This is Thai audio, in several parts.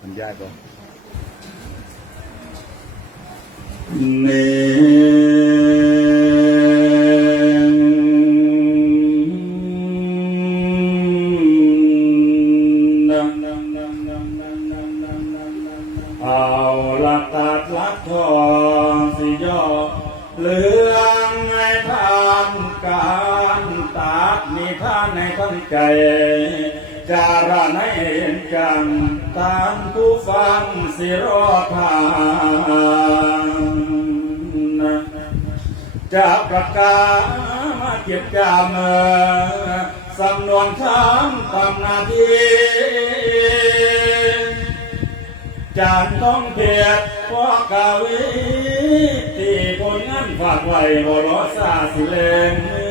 มันยากกว่าเนเอาละตัดลักทองสิยอเหลืองในทานการตัดนิทานในคนใจ จาระเห็นจังตามผู้ฟังสิรอทางจะประกาศมาเก็บจำสำนวนคำทำนาทีจานต้องเพียรพอกกาวิที่ผลงานฝากไว้บรอซาสิเลน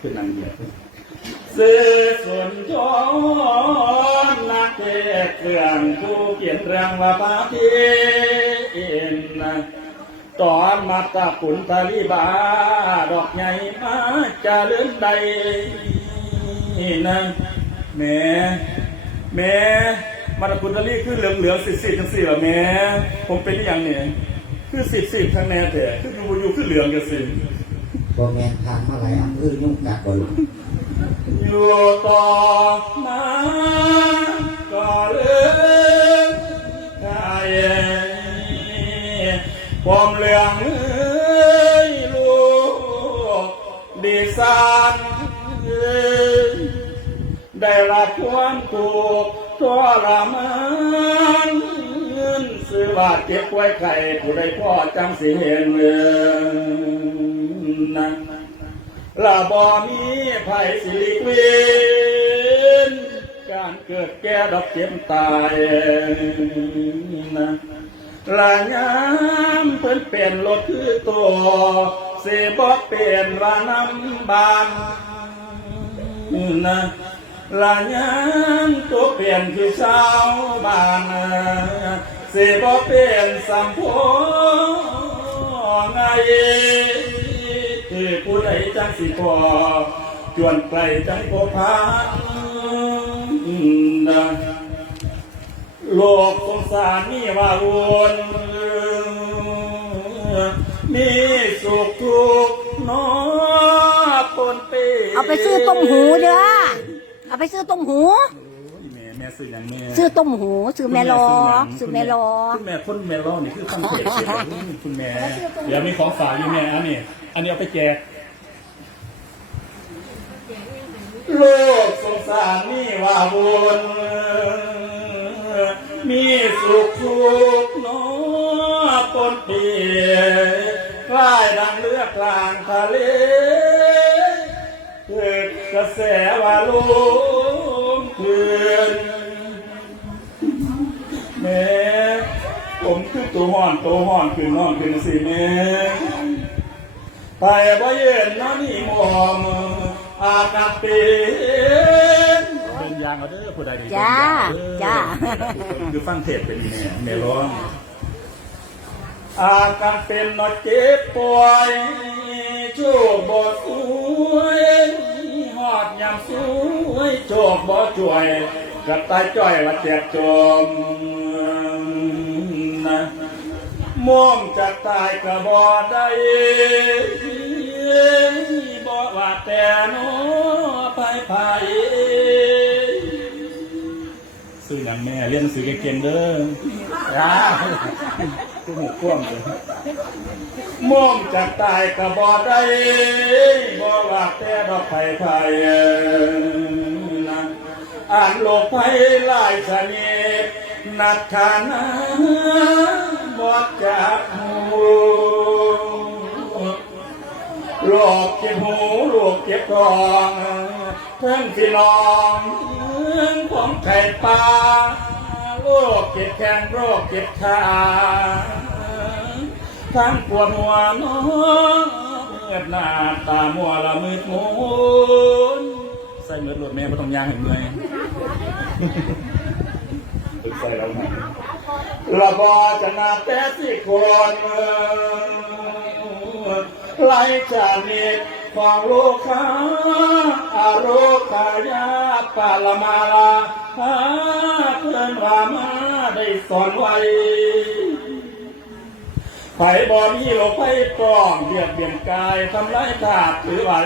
เนี่ยขึ้นนั่งเนี่ยเสือส่วนจอนนักเทศเรื่องผู้เขียนเรื่องว่าปาทีนตอนมาตาปุนตาลีบา ดอกใหญ่มาจะเลื่อนใดนะแม่แม่มาตาปุนตาลีคือเหลืองเหลืองสิบสิบจังสี่หรอแม่ผมเป็นอย่างเนี่ยคือสิบสิบทั้งแน่แต่คืออยู่อยู่คือเหลืองกันสิ บ่แมนทางมาหลายอำเภอยุ่งกัดบ่ลูกอยู่ต่อมาก็เลืมกายความเลืองลูกดีสานได้รับความถูกข์ทรมานซื้อบาดเจ็บไว้ไข่ผู้ใดพ่อจังสิเห็นเมือง นั้นลาบอมีภัยสิริเวนการเกิดแก่ดอกเจ็บตายนะลายามเพิ่นเป็นรถคือตัวเสบอกเป็นราน้ำบานนะลายามตัวเปลี่ยนคือชาวบ้านเสบอกเป็นสัมโพไง ผู้ใดจังสิพอจวนไกลจังพอพานนะโลกสงสารมีว่าวนมีสุขทุกข์น้อปนเปเอาไปซื้อต้มหูเด้อเอาไปซื้อต้มหูแม่แม่ซื้ออย่างแม่ซื้อต้มหูซื้อแม่รอซื้อแม่รอคุณแม่คนแม่รอนี่คือคอนเซ็ปต์เสียคุณแม่เดี๋ยวมีของฝากอยู่แม่อันนี้ อันนี้เอาไปแจกโลกสงสารมีว่าวนมีสุขทุกข์น้อปนเปียคล้ายดังเลือกกลางทะเลเกิดกระแสว่าลมเคืนแม่ผมคือตัวห่อนตัวห่อนคืนนอนคืนสิแม่ ไปบ่เย็นนะนี่มอมอากาศเป็นเป็นยางเอาเด้อผู้ใดดีจ้าจ้าคือฟังเทศเป็นแม่แม่ร้องอาการเป็นนอเจ็บป่วยโชคบ่สวยหอดยามสวยโชคบ่ช่วยกระตายจ้อยละแจกจมนะม่วงจะตายก็บ่ได้ บ่ว่าแต่หน้อไปไปซื้อหนังแม่เรียนหนังสือเก่งๆเด้อจ้าตู้หมูพ่วงเลยม่วงจะตายก็บ่ได้บ่ว่าแต่ดอกไผ่ไผ่นะอ่านโลกไผ่ลายชนิดนัดฐานะบ่จากห มู่โรคเจ็บหูโรคเจ็บท้องเพิ่งพี่น้องเรื่องของไข่ปลาโรคเจ็บแขนโรคเจ็บขาทั้งปวดหัวน้องเงียบหน้าตามัวละมืดมุนใส่เมือดรถแม่ไม่ต้องยางเห็นเลยใส่เราหน่อยละบอจะนาแต่สิคน ไล่จานิดของโลกาอาโรคายาปาลมาลาหาเพื่อนว่ามาได้สอนไว้ไผบอมีโลกไผปลอมเบียดเบียนกายทำร้ายขาดถือว่า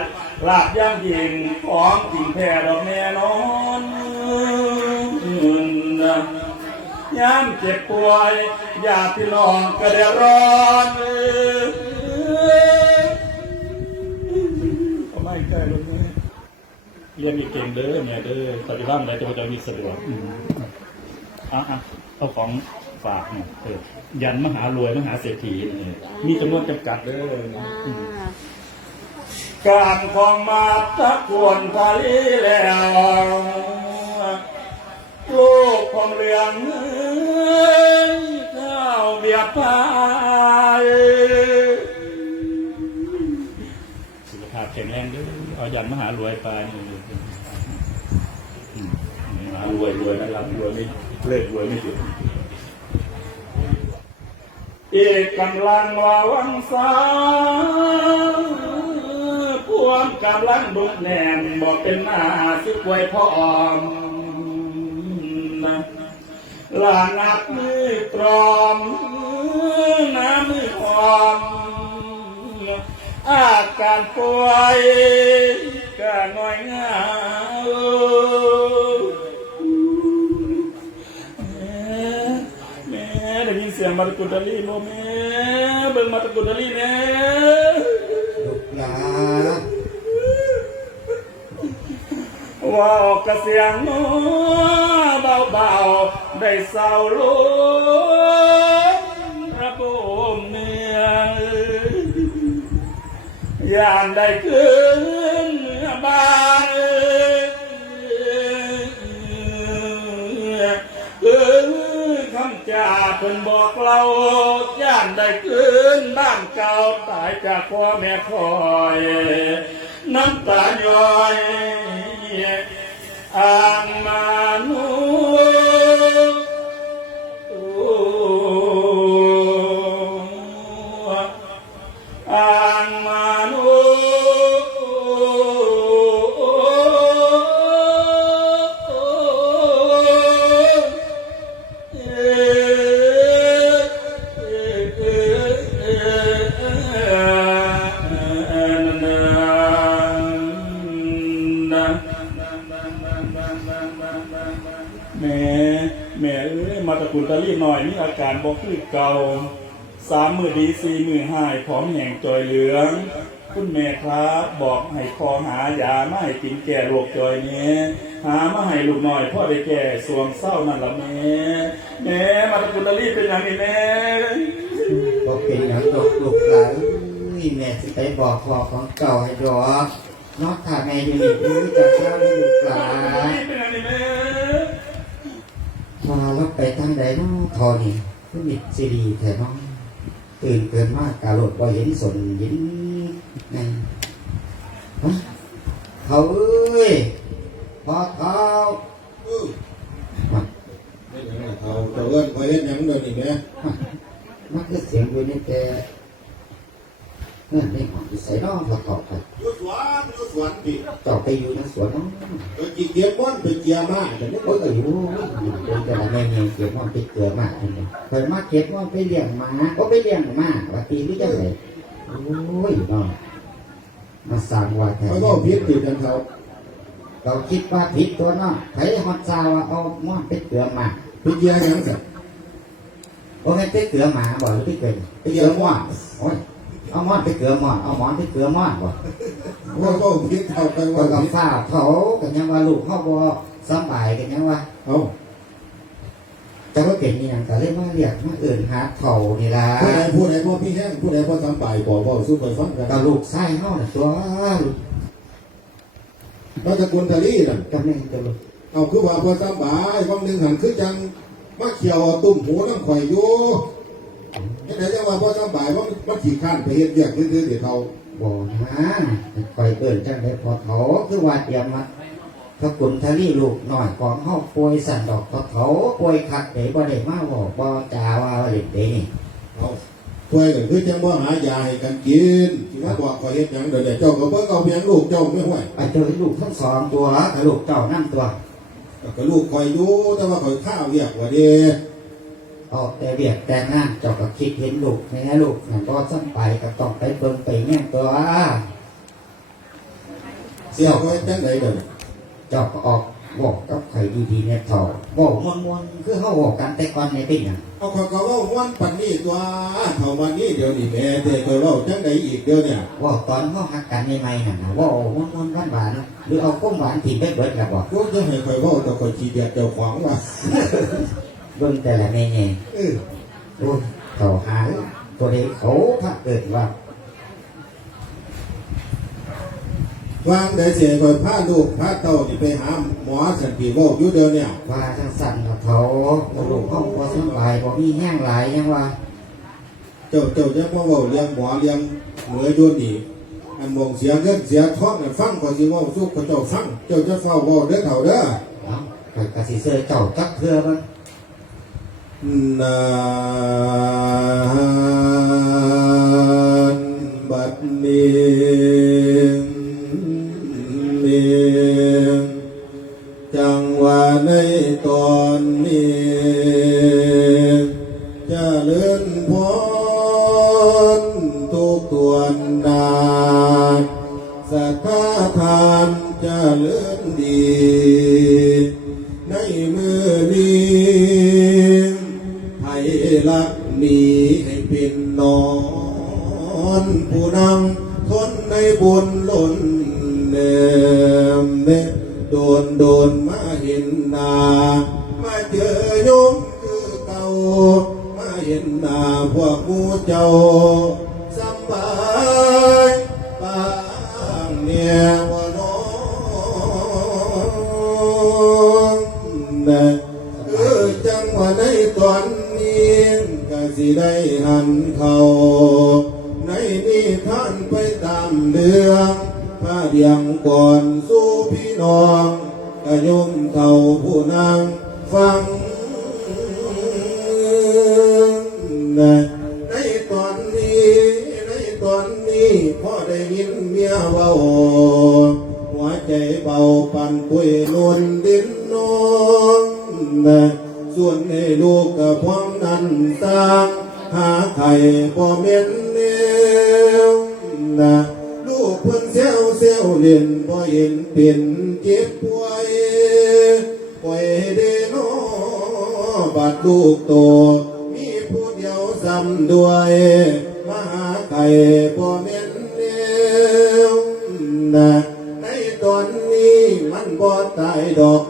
ลาบย่างยิงของจริงแท้ดอกแน่นอนนยามเจ็บป่วยญาติพี่น้องก็เดร้อน รียนเก่งๆเด้อเนี่ยเด้อปฏิบัติอะไรจะจะมีสะดวกอืมอะอะเอาของฝากเนี่ยเออยันมหารวยมหาเศรษฐีเนี่ยมีจำนวนจำกัดเด้ออ่าการของมาตะกวนทะเลแล้วลูกของเรืองข้าวเบียดพายสุขภาพแข็งแรงเด้วยเอายันมหารวยไปนี่อืมมหา รวยรวยนะครับรวยไม่เลิกรวยไม่หยุดเอกกำลังวาวังสาพวงกำลังดุแน่นบอกเป็นหน้าสิกวยพ่ออมลานับมือตรอมน้ำมือหอมอาการป่วยก็น้อยงา มาตะกุดลีโมแม่เบิ่งมาตะกุดลีแม่ลูกหลานว่าออกกระเสียงน้อเบาๆได้เศร้าลงระโบมเมียยามได้คืนเมื่อบาน จ่าเพิ่นบอกเราย่านได้คืนบ้านเก่าตายจากพ่อแม่คอย น้ำตาย้อยอ่างมานุย แม่แม่เอ้ยมาตะกุนตะลี่หน่อยนี่อาการบอกคือเก่าสามมือดีสี่มือหายพร้อมแห่งจอยเหลือง คุณแม่ครับบอกให้คอหายาไมาให้กินแก่โรคจอยนี้หามาให้ลูกหน่อยพ่อได้แก่สวงเศร้านั่นละแม่แม่มาตะกุนตะลี่เป็นอย่างนี้แม่ก็เป็นอย่างดอกลูกหลานอุ้ยแม่สิไปบอกพ่อของเก่าให้ดอก นอกถ้าแม่อยู่นี่รู้จะเจ้าลูกหลานเป็นอย่างนี้แม่พาเราไปทางใดเน้องทอนี่ก็มิดซีรีแถน้องตื่นเกินมากกาโหลดบ่เห็นสนเห็นไงฮะเขาเอ้ยพอเขาฮะไม่ยังไงเขาเจะเอิ้นคอยเล่นหยังเดินอีกไหมมันคือเสียงอยู่ในแต่เงื่อนในห้องที่ใส่น้องพอเขาไปอยู่สวนอยู่ สวนดิต่อไปอยู่ในสวนน้องก็จีเกียร์ม้อนไปเกียร์มาแต่เนี่ยโอ้ยอยู่เป็นแต่ละแม่เงี้ยเก็บมันไปเกลือมากเลยเคยมาเก็บมันไปเลี้ยงมาก็ไปเลี้ยงมาว่าตีรู้จังเลยโอ้ยน้องมาสั่งว่าแทนเขาก็พิษติดกันเขาเราคิดว่าผิดตัวน้องไผฮอดซาว่าเอาม้อนไปเกลือมาไปเกียร์ยังสักโอ้ยไปเกลือหมาบ่หรือไปเกลือไปเกลือมอนโอ้ยเอาม้อนไปเกลือม้อนเอาหมอนไปเกลือม้อนบ่ ว่าก็พิษเขาไปก็ว่ากับพิษฝ้าเขากันยังว่าลูกเขาบ่สำบายกันยังว่าเอาแต่ว่าเป็นนี่ยังก็เลยมาเรียกมาเอื่นหาเขานี่ล่ะผู้ใดผู้ใดพ่อพี่แห้งผู้ใดพ่อสามปลายบอกว่าสู้ไปฟังกันก็ลูกไส้เฮาน่ะตัวเราจะกุนทะลี่น่ะกำเนิดตัวลูกเอาคือว่าพ่อสามปลายบางหนึ่งหันคือจังมาเขียวเอาตุ่มหูน้ำข่อยอยู่ยังไงจะว่าพ่อสามปลายว่ามันขี่ข้านไปเฮ็ดเรียกซื่อๆเดี๋ยวเขา บ่นะคอยเอิ้นจังได๋พอเขาคือว่าเตรียมมาถ้ากุนทะลี่ลูกน้อยของเฮาป่วยสั่นดอกพอเขาป่วยคักเด้บ่ได้มาบอกบ่จาว่าเล่นเด้นี่เอาป่วยกันคือจังว่าหายาให้กันกินที่ว่าบอกขอเฮ็ดหยังเดี๋ยวเดี๋ยวเจ้าก็เพิ่งเอาเพียงลูกเจ้าไม่ห่วยไปเจอลูกทั้งสองตัวกับลูกเจ้านั่นตัวก็ลูกคอยอยู่แต่ว่าคอยข้าวเรียกว่าเด้ ออกแต่เบียดแต่งงานเจ้าก็คิดเห็นลูกแม่ลูกนั่นก็สั่งไปก็ต้องไปเบิ่งไปแง่งตัวเสี่ยวก็จังไดเด้อเจ้าก็ออกบอกกับใครดีๆเนี่ยเถ่าบอกมวนๆคือเขาบอกกันแต่ก่อนในเป็นอย่างเอาเขาก็เว่าวันปันนี้ตัวเท่าวันนี้เดี๋ยวนี้แม่เด็กคอยเว่าจังไดอีกเดี๋ยวเนี่ยว่าตอนเขาหักกันใหม่ๆน่ะนะว่ามวนๆหวานๆหรือเอาก้มหวานถิ่นไปเบิดกับบอกกูจะให้คอยเว่าแต่คอยขี้เดียดเจ้าของว่า เบิ่งแต่ละแม่แง่เออดูเขาหาตัวเด็กเขาถ้าเกิดว่า วางได้เสียคอยพาลูกพาเต้านี่ไปหาหมอสันติเว่าอยู่เดี๋ยวเนี่ยว่าจังสั่นกับเขาลูกเขาพอสบายพอมีแห้งหลายยังว่าเจ้าเจ้าจะมาเว่าเลี้ยงหมอเลี้ยงเหมืออยุ่นนี่อันมองเสียเงินเสียท้องนั่นฟังก็สิเว่าสู้กับเจ้าฟังเจ้าจะเฝ้าเว่าเด้อเถ่าเด้อ เนาะไปกระสิเซอร์เจ้าจักเพื่อมัน นานบัดนี้นี้จั โยมคือเก่ามาเห็นหน้าพวกหมูเจ้าสำบายปางเนี่ยว่าน้องนะเออจังว่าในตอนนี้ก็สิได้หันเขาในนี้ท่านไปตามเรื่องพาเดียงก่อนสู่พี่น้องกะยมเท่าผู้นาง ฟังในตอนนี้ในตอนนี้พ่อได้ยินเมียเว่าหัวใจเบาปันปุยนวลดินนองนะส่วนให้ลูกกับพร้อมนั้นสร้างหาไข่พ่อเมียนเนวนะลูกเพิ่นเซวเซวเล่นบ่เห็นเป็นเจ็บป่วยป่วยเด บัดลูกโต มีผู้เดียวซ้ำด้วยมาหาไข่พ่อเมียนเนวนะในตอนนี้มันบ่ตายดอก